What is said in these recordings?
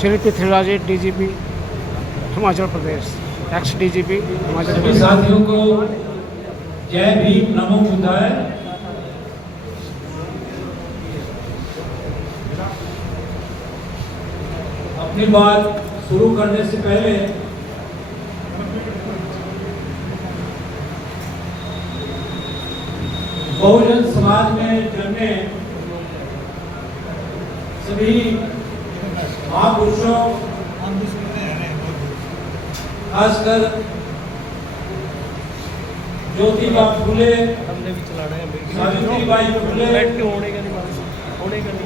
Shri Prithviraj DGP Himachal Pradesh, x DGP Himachal सभी प्रदेश। साथियों को जय भीम, नमो बुद्धाय। अपनी बात शुरू करने से पहले बहुजन समाज में जन्मे सभी महापुरुषों, खासकर ज्योतिबा फुले, सावित्रीबाई फुले,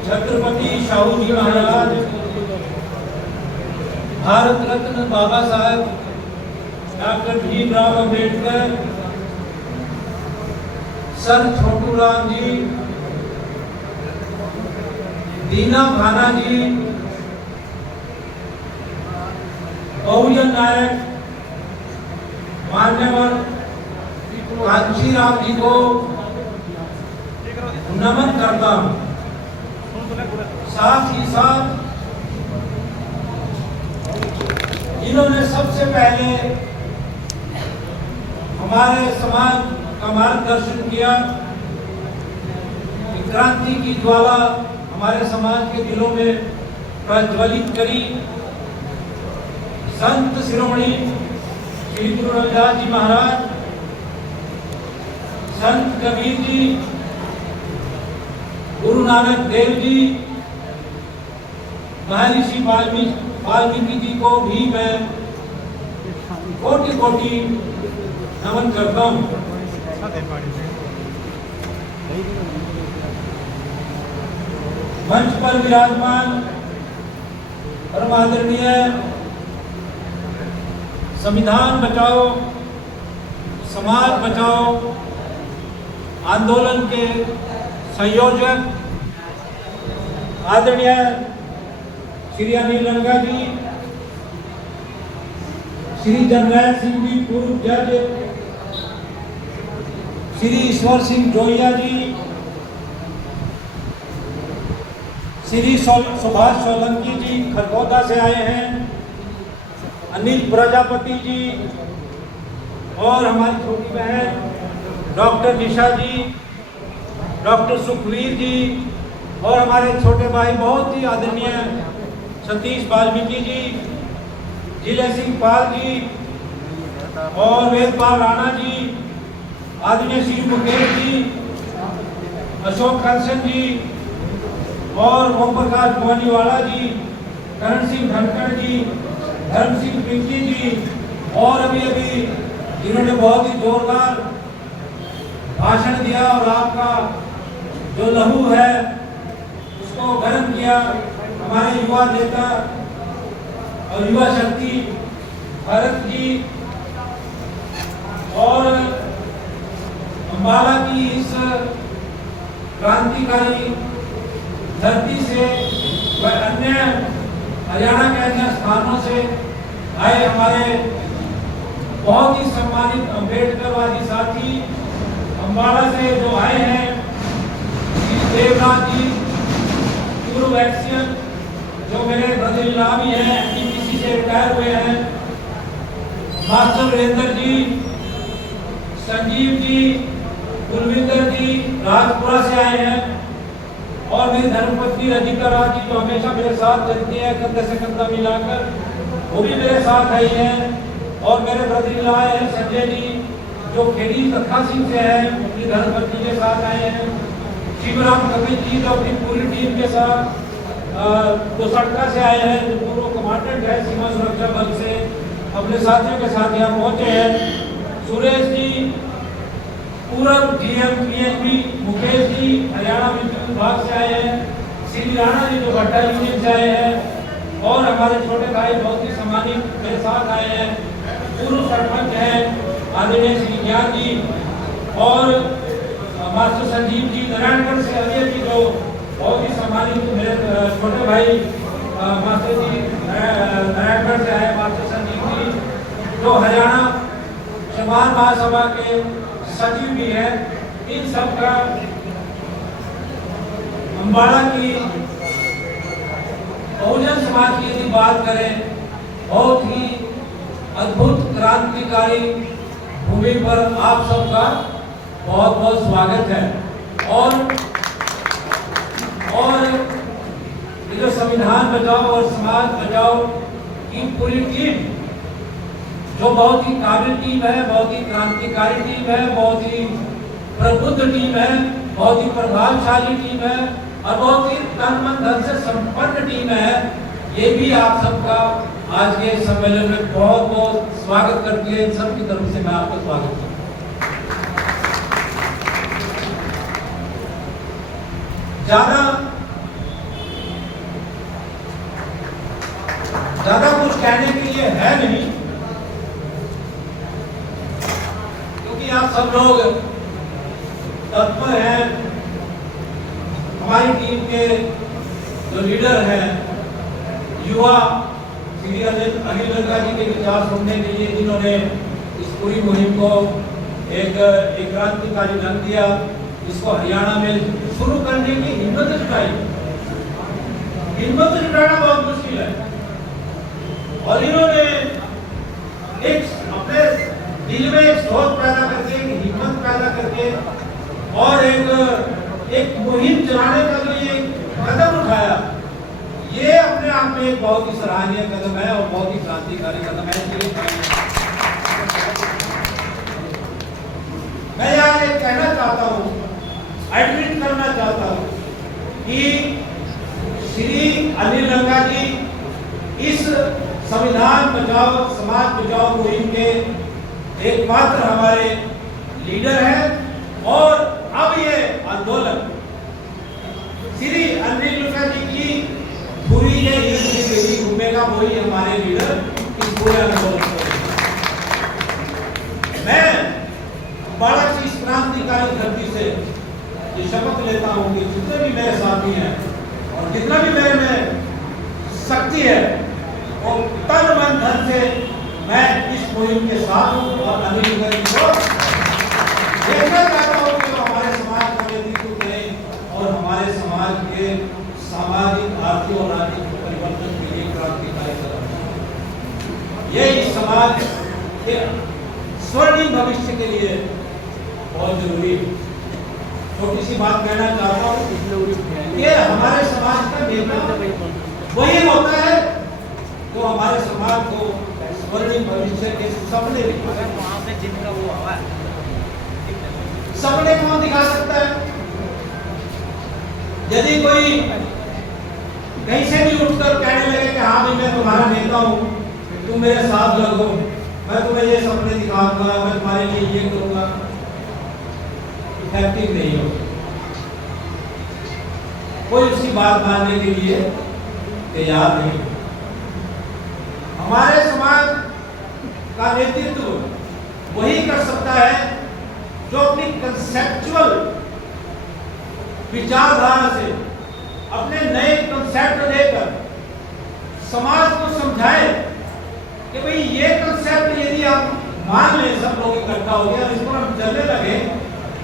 छत्रपति शाहू जी महाराज, भारत रत्न बाबा साहब डॉक्टर भीमराव अम्बेडकर, सर छोटू राम जी, दीना भाना जी, बहुजन नायक मान्यवर कांची राम जी को नमन करता हूं। साथ ही साथ इन्होंने सबसे पहले हमारे समाज का मार्गदर्शन किया, क्रांति की ज्वाला हमारे समाज के दिलों में प्रज्वलित करी। संत शिरोमणि श्री गुरु रविदास जी महाराज, संत कबीर जी, गुरु नानक देव जी, महर्षि वाल्मीकि जी को भी मैं कोटि कोटि नमन करता हूं। मंच पर विराजमान परम आदरणीय संविधान बचाओ समाज बचाओ आंदोलन के संयोजक आदरणीय श्री अनिल रंगा जी, श्री जरनैल सिंह जी पूर्व जज, श्री ईश्वर सिंह जोइया जी, श्री सुभाष सोलंकी जी खरगोदा से आए हैं, अनिल प्रजापति जी और हमारी छोटी बहन डॉक्टर निशा जी, डॉक्टर सुखवीर जी और हमारे छोटे भाई बहुत ही आदरणीय सतीश वाल्मीकि जी, जिले सिंह पाल जी और वेदपाल राणा जी, आदरणीय श्री मुकेश जी, अशोक करसन जी और ओम प्रकाश भवानीवाला जी, करण सिंह धनखड़ जी, धर्म सिंह पिंकी जी और अभी जिन्होंने बहुत ही जोरदार भाषण दिया और आपका जो लहू है उसको गर्म किया, हमारे युवा नेता और युवा शक्ति भरत जी और अम्बाला की इस क्रांतिकारी धरती से व अन्य हरियाणा के अन्य स्थानों से आए हमारे बहुत ही सम्मानित अम्बेडकरवादी साथी, अम्बाला से जो आए हैं श्री देवनाथ जी, पूर्व एक्सियन जो मेरे ब्रदर-इन-लॉ भी हैं, एनटीपीसी से रिटायर हुए हैं, मास्टर वीरेंद्र जी, संजीव जी, कुलविंदर जी राजपुरा से आए हैं और मेरी धर्मपत्नी रजिका राज जी जो हमेशा मेरे साथ चलती है कंधे से कंधा मिलाकर, वो भी मेरे साथ आई हैं और मेरे ब्रदर-इन-लॉ हैं संजय जी जो खेड़ी तथा सिंह से हैं, उनकी धर्मपत्नी के साथ आए हैं, शिवराम कपिल जी जो अपनी पूरी टीम के साथ कोसटका से आए हैं, जो पूर्व कमांडेंट है सीमा सुरक्षा बल से, अपने साथियों के साथ यहाँ पहुंचे हैं, सुरेश जी पूर्व डीएम पीएचबी, मुकेश जी हरियाणा विद्युत विभाग से आए हैं, श्री राणा जी जो भट्टा यूनियन से आए हैं और हमारे छोटे भाई बहुत ही सम्मानित मेरे साथ आए हैं, पूर्व सरपंच हैं आदरणीय श्री ज्ञान जी और मास्टर संजीव जी नारायणगढ़ से अजय जी जो बहुत ही सम्मानित मेरे छोटे भाई मास्टर जी नारायणगढ़ से आए, मास्टर संजीव जी जो हरियाणा समान महासभा के सचिव भी है, इन सब का अम्बाला की बहुजन समाज की यदि बात करें, बहुत ही अद्भुत क्रांतिकारी भूमि पर आप सबका बहुत बहुत स्वागत है। और ये जो संविधान बचाओ और समाज बचाओ की पूरी टीम, जो बहुत ही काबिल टीम है, बहुत ही क्रांतिकारी टीम है, बहुत ही प्रबुद्ध टीम है, बहुत ही प्रभावशाली टीम है और बहुत ही तन मन धन से संपन्न टीम है, ये भी आप सबका आज के सम्मेलन में बहुत बहुत स्वागत करती है। इन सबकी तरफ से मैं आपका स्वागत करता हूँ। ज्यादा कुछ कहने के लिए है नहीं, क्योंकि आप सब लोग तत्पर हैं। हमारी टीम के जो लीडर हैं, युवा श्री अनिल लंका जी के विचार सुनने के लिए, जिन्होंने इस पूरी मुहिम को एक क्रांतिकारी ढंग दिया, इसको हरियाणा में शुरू करने की हिम्मत जुटाई। हिम्मत जुटाना बहुत मुश्किल है और इन्होंने एक अपने दिल में एक सोच पैदा करके, एक हिम्मत पैदा करके और एक मुहिम चलाने का जो ये कदम उठाया, ये अपने आप में एक बहुत ही सराहनीय कदम है और बहुत ही क्रांतिकारी कदम है। मैं यहाँ ये कहना चाहता हूँ, एडमिट करना चाहता हूँ कि श्री अनिल लंका जी इस संविधान बचाओ समाज बचाओ मुहिम के एकमात्र हमारे लीडर हैं और अब ये आंदोलन श्री अनिल लंका जी की पूरी के इर्द घूमेगा, वही हमारे लीडर इस पूरे आंदोलन को। मैं बड़ा सी इस क्रांतिकारी धरती से ये शपथ लेता हूँ कि जितने भी मेरे साथी हैं और जितना भी मेरे में शक्ति है, वो तन मन धन से मैं इस मुहिम के साथ हूँ और अनिल लंका जी को देखना चाहता हूँ कि वो हमारे समाज का नेतृत्व करें और हमारे समाज के सामाजिक, आर्थिक और राजनीतिक परिवर्तन के लिए क्रांतिकारी कदम। ये इस समाज के स्वर्णिम भविष्य के लिए बहुत जरूरी है। छोटी सी बात कहना चाहता हूँ कि हमारे समाज का नेता वही होता है जो हमारे समाज को स्वर्णिम भविष्य के सपने सपने कौन दिखा सकता है? यदि कोई कहीं से भी उठकर कहने लगे कि हाँ भाई मैं तुम्हारा नेता हूँ, तुम मेरे साथ लगो, मैं तुम्हें ये सपने दिखाऊंगा, मैं तुम्हारे लिए ये करूंगा, इफेक्टिव नहीं हो, कोई उसकी बात मानने के लिए तैयार नहीं। हमारे समाज का नेतृत्व वही कर सकता है जो अपनी कंसेप्चुअल विचारधारा से अपने नए कंसेप्ट लेकर समाज को समझाए कि भाई ये कंसेप्ट यदि आप मान लें, सब लोग इकट्ठा हो गए और इस पर हम चलने लगे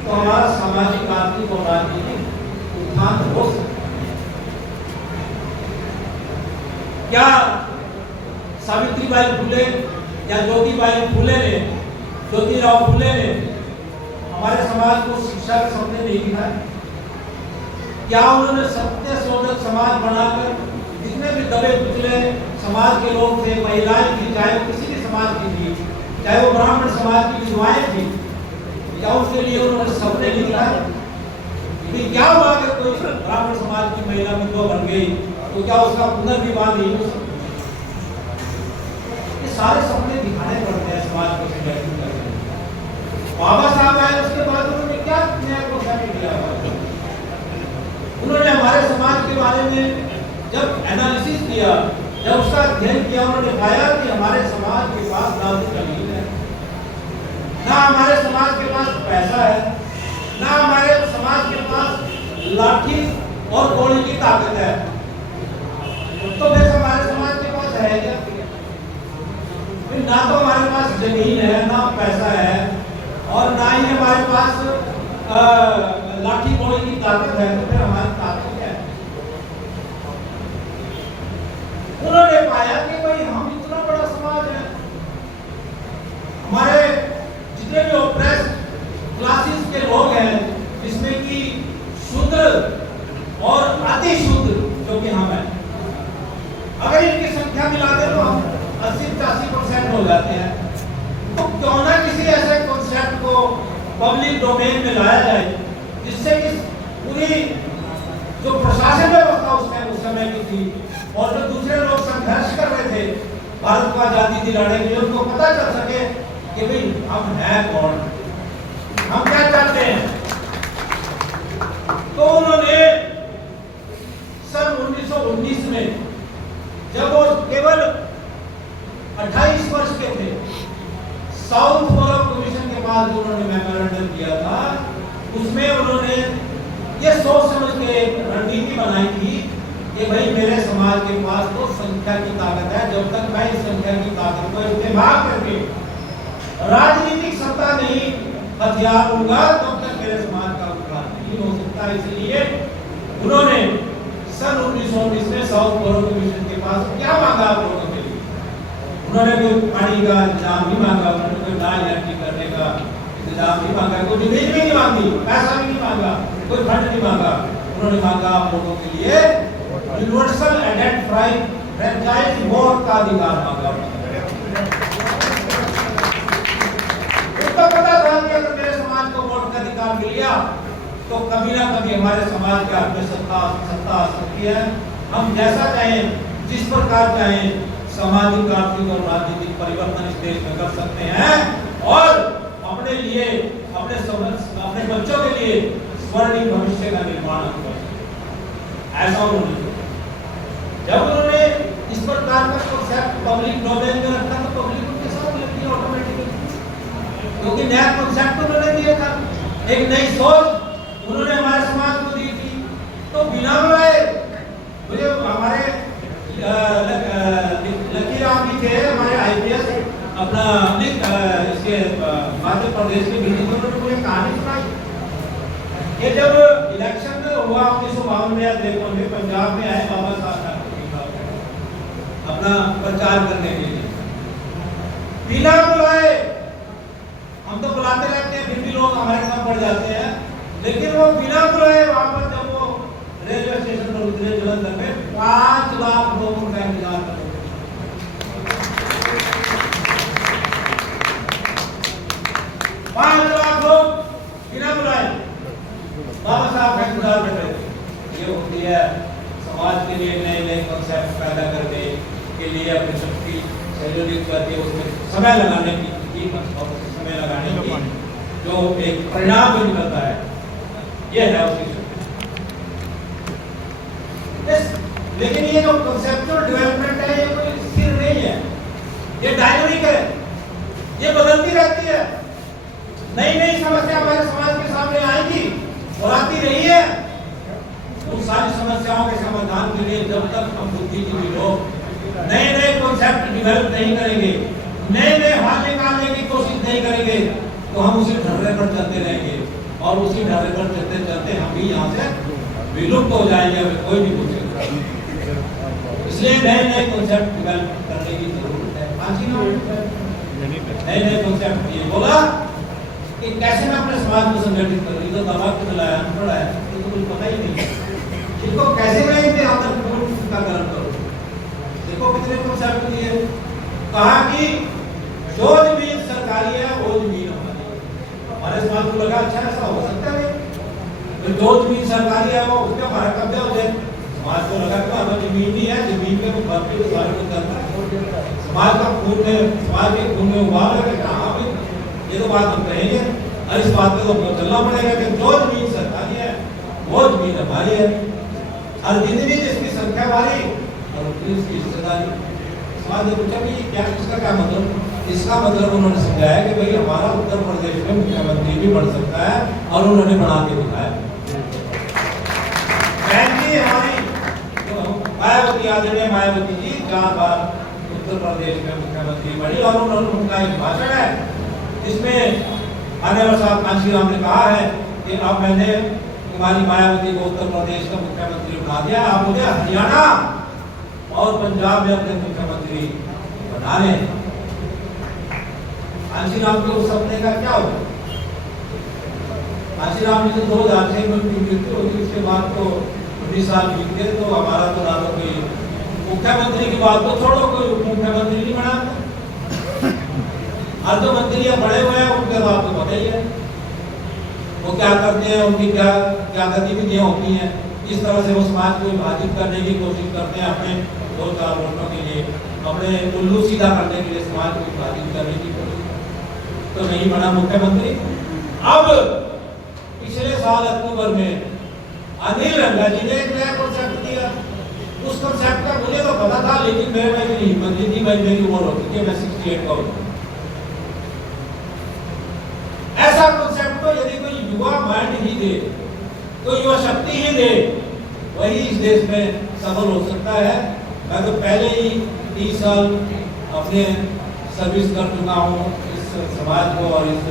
तो हमारा सामाजिक, आर्थिक और राजनीतिक उत्थान हो सकता है। क्या सावित्रीबाई फुले या ज्योतिराव फुले ने हमारे समाज को शिक्षा के सपने नहीं दिखाए? क्या उन्होंने सत्य शोधक समाज बनाकर जितने भी दबे कुचले समाज के लोग थे, महिलाएं थी, चाहे किसी भी समाज की थी, चाहे वो ब्राह्मण समाज की विधवाएं थी, क्या उसके लिए उन्होंने सपने नहीं दिखाए? यदि क्या हुआ अगर कोई ब्राह्मण समाज की महिला विधवा बन गई तो क्या उसका पुनर्विवाह नहीं हो सकता? ये सारे सपने दिखाने पड़ते हैं समाज को संगठित करने। बाबा साहब आए, उसके बाद उन्होंने क्या नया प्रोसेस किया? उन्होंने हमारे समाज के बारे में जब एनालिसिस किया, जब उसका अध्ययन किया, उन्होंने पाया कि हमारे समाज के पास ना तो जमीन है, ना हमारे समाज के पास पैसा है, ना हमारे समाज के पास लाठी और गोली की ताकत है। तो फिर हमारे समाज के पास है क्या? ना तो हमारे पास जमीन है, ना पैसा है और ना ही हमारे पास लाठी गोली की ताकत है। तो फिर हमारी ताकत क्या है? आया कि भाई हम इतना बड़ा समाज है, हमारे जितने भी ओप्रेस क्लासेस के लोग हैं, जिसमें कि शूद्र और अति शूद्र जो कि हम हैं, अगर इनकी संख्या मिला दे तो हम 80-85% हो जाते हैं। तो क्यों ना किसी ऐसे कॉन्सेप्ट को पब्लिक डोमेन में लाया जाए जिससे कि पूरी जो प्रशासन व्यवस्था उस समय की थी और जो दूसरे लोग संघर्ष कर रहे थे भारत को आजादी दिलाने के लिए, उनको पता चल सके कि भाई हम हैं कौन, हम क्या चाहते हैं। तो उन्होंने सन 1919 में जब वो केवल 28 वर्ष के थे, साउथ फोरम कमीशन के पास जो उन्होंने मेमोरेंडम दिया था, उसमें उन्होंने ये सोच समझ के रणनीति बनाई थी कि भाई मेरे समाज के पास तो संख्या की ताकत है, जब तक मैं इस संख्या की ताकत को इस्तेमाल करके राजनीतिक सत्ता नहीं हथियार लूंगा, तब तक मेरे समाज का उद्धार नहीं हो सकता। इसलिए उन्होंने सन 1919 में साउथ फोरम कमीशन के पास क्या मांगा आप लोगों के लिए? उन्होंने कोई पानी का इंतजाम नहीं मांगा, उन्होंने कोई लाल यात्री करने का इंतजाम नहीं मांगा, कोई डिग्री भी नहीं मांगी, पैसा भी नहीं मांगा, कोई फंड नहीं मांगा। उन्होंने मांगा आप लोगों के लिए यूनिवर्सल आइडेंटिफाइड फ्रेंचाइज वोट का अधिकार मांगा। उनको पता था कि अगर मेरे समाज को वोट का अधिकार मिल गया तो कभी ना कभी हमारे समाज के हाथ में सत्ता आ सकती है। हम जैसा चाहें, जिस प्रकार चाहें, सामाजिक, आर्थिक और राजनीतिक परिवर्तन इस देश में कर सकते हैं और अपने लिए, अपने बच्चों के लिए स्वर्णिम भविष्य का निर्माण कर सकते हैं। ऐसा उन्होंने जब उन्होंने इस प्रकार का कॉन्सेप्ट पब्लिक डोमेन में रखा तो पब्लिक उनके साथ लगती है ऑटोमेटिकली, क्योंकि नया कॉन्सेप्ट उन्होंने दिया था, एक नई सोच उन्होंने हमारे समाज को दी थी। तो बिना बुलाए मुझे हमारे लकी राम जी थे, हमारे IPS अपना इसके मध्य प्रदेश के बीजेपी, उन्होंने मुझे कहानी सुनाई कि जब इलेक्शन हुआ 1952 में या 53 में, पंजाब में आए बाबा साहब अपना प्रचार करने के लिए, बिना बुलाए, हम तो बुलाते रहते हैं फिर भी लोग हमारे साथ पड़ जाते हैं, लेकिन वो बिना बुलाए वहां पर जब वो रेलवे स्टेशन पर उतरे जलंधर में, 5 लाख लोगों का इंतजार कर रहे थे। 5 लाख लोग बिना बुलाए बाबा साहब का इंतजार कर रहे थे। ये होती है समाज के लिए नए नए कॉन्सेप्ट पैदा करने के लिए, अपनी शक्ति संयोजित करके उसमें समय लगाने की और समय लगाने की जो एक परिणाम जो निकलता है, ये है उसकी शक्ति। लेकिन ये जो कॉन्सेप्चुअल डेवलपमेंट है, ये कोई स्थिर नहीं है, ये डायनामिक है, ये बदलती रहती है। नई नई समस्या हमारे समाज के सामने आएगी और आती रही है। उन सारी समस्याओं के समाधान के लिए जब तक हम बुद्धिजीवी लोग नए नए कॉन्सेप्ट डेवलप नहीं करेंगे, नए नए हल निकालने की कोशिश नहीं करेंगे, तो हम उसी ढर्रे पर चलते रहेंगे और उसी ढर्रे पर चलते चलते हम भी यहाँ से विलुप्त हो जाएंगे, हमें कोई नहीं पूछेगा। इसलिए नए नए कॉन्सेप्ट डेवलप करने की जरूरत है। नए नए कॉन्सेप्ट ये बोला कि कैसे मैं अपने समाज को संगठित करूँ, तो दबाव को चलाया, अनपढ़ है, तो कुछ पता ही नहीं, इनको कैसे मैं इनके अंदर टीकाकरण करूँ। देखो कितने कॉन्सेप्ट दिए, कहा कि जो जमीन सरकारी है वो जमीन हमारे समाज को लगा अच्छा ऐसा हो सकता है, तो जो जमीन सरकारी है वो उसके हमारा कब्जा हो जाए। समाज को लगा कि हमारी जमीन नहीं है, जमीन के बाकी तो सारे कुछ करता है, समाज का खून में, समाज के खून में उबाल है कि हाँ ये तो बात हम कहेंगे और इस बात पे तो चलना पड़ेगा कि जो जमीन सरकारी है वो जमीन हमारी है, और जितनी जिसकी संख्या वाली और उसकी हिस्सेदारी। समाज ने पूछा कि क्या इसका क्या मतलब? इसका मतलब उन्होंने समझाया कि भाई हमारा उत्तर प्रदेश में मुख्यमंत्री भी बन सकता है, और उन्होंने बना के दिखाया। हमारी मायावती, आदरणीय मायावती जी 4 बार उत्तर प्रदेश में मुख्यमंत्री बनी, और उन्होंने उनका एक भाषण है जिसमें माननीय साहब कांशीराम ने कहा है कि अब मैंने तुम्हारी मायावती को उत्तर प्रदेश का मुख्यमंत्री बना दिया, आप मुझे हरियाणा और पंजाब में अपने मुख्यमंत्री बना रहे हैं। कांशीराम के उस सपने का क्या हुआ? कांशीराम ने तो 2006 में मृत्यु होगी, उसके बाद तो 19 साल बीत गए, तो हमारा तो ना तो कोई मुख्यमंत्री की बात तो छोड़ो, कोई उप मुख्यमंत्री नहीं बना। हर जो मंत्री बड़े हुए हैं उनके बात तो पता ही है, वो क्या करते हैं, उनकी क्या क्या गतिविधियां होती हैं, किस तरह से वो समाज को विभाजित करने की कोशिश करते हैं, अपने 2-4 वोटों के लिए, अपने उल्लू सीधा करने के लिए समाज को विभाजित करने की कोशिश। तो नहीं बना मुख्यमंत्री। अब पिछले साल अक्टूबर में अनिल रंगा जी ने एक नया कॉन्सेप्ट दिया। उस कॉन्सेप्ट का मुझे तो पता था, लेकिन मेरे में हिम्मत नहीं थी, भाई मेरी उम्र होती है, मैं 68 का हूँ। ऐसा कॉन्सेप्ट तो यदि कोई युवा माइंड ही दे, कोई युवा शक्ति ही दे, वही इस देश में सफल हो सकता है। मैं तो पहले ही 30 साल अपने सर्विस कर चुका हूँ इस समाज को और इस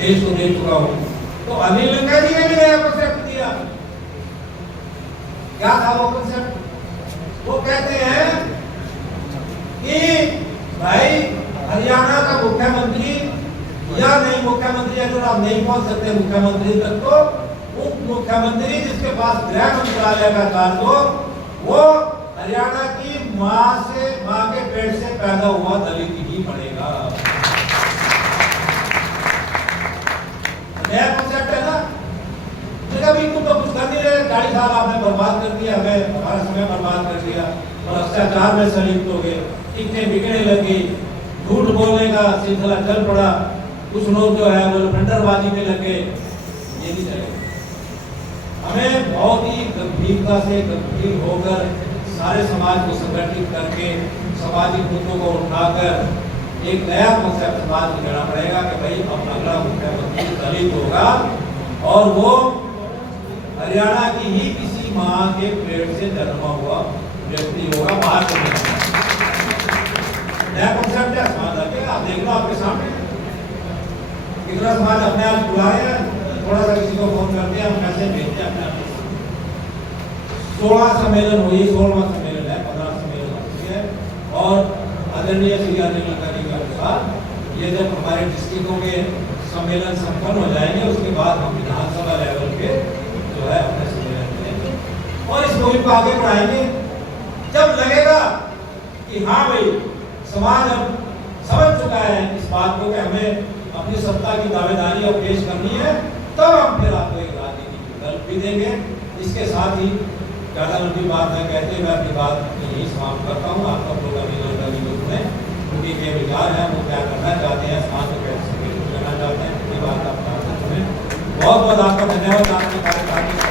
देश को दे चुका हूँ। तो अनिल रंगा जी ने भी नया कॉन्सेप्ट दिया। क्या था वो कॉन्सेप्ट? वो कहते हैं कि भाई हरियाणा का मुख्यमंत्री या नहीं मुख्यमंत्री अगर आप नहीं पहुंच सकते मुख्यमंत्री तक, तो उप मुख्यमंत्री जिसके पास गृह मंत्रालय का कार्य हो, वो हरियाणा की मां के पेट से पैदा हुआ दलित ही बनेगा। नया कॉन्सेप्ट है ना। कभी तुम तो कुछ कर नहीं रहे, 40 साल आपने बर्बाद कर दिया, हमें हमारा समय बर्बाद कर दिया और भ्रष्टाचार में संलिप्त हो गए, टिकटें बिकने लगी, झूठ बोलने का सिलसिला चल पड़ा, कुछ लोग जो है वो फंडरबाजी में लगे। ये नहीं चलेगा। हमें बहुत ही गंभीरता से गंभीर होकर सारे समाज को संगठित करके सामाजिक मुद्दों को उठाकर एक नया कॉन्सेप्ट समाज में लेना पड़ेगा कि भाई अब अगला मुख्यमंत्री दलित होगा और वो हरियाणा की ही किसी मां के पेट से जन्मा हुआ व्यक्ति होगा, बाहर से नहीं। नया कॉन्सेप्ट है, समाज लगेगा। आप देख लो आपके सामने कितना समाज अपने आप बुला रहे हैं, थोड़ा सा किसी को फोन करते हैं, हम मैसेज भेजते हैं अपने आप। 16 सम्मेलन हुई, 16वां सम्मेलन है, 15 सम्मेलन हुई है। और आदरणीय श्री अनिल रंगा जी के अनुसार ये जब हमारे डिस्ट्रिक्टों के सम्मेलन संपन्न हो जाएंगे, उसके बाद हम विधानसभा लेवल पे जो है अपने सम्मेलन करेंगे और इस मुहिम को आगे बढ़ाएंगे। जब लगेगा कि हाँ भाई समाज अब समझ चुका है इस बात को कि हमें अपनी सत्ता की दावेदारी और पेश करनी है, तब हम फिर आपको एक राजनीतिक विकल्प भी देंगे। इसके साथ ही ज़्यादा लंबी बात न कहते मैं अपनी बात यही समाप्त करता हूँ। आपका प्रोग्राम सुने, उनके क्या विचार हैं, वो क्या करना चाहते हैं, समाज को कैसे करना चाहते हैं, ये बात आप सुने। बहुत बहुत आपका धन्यवाद आपके कार्यकाल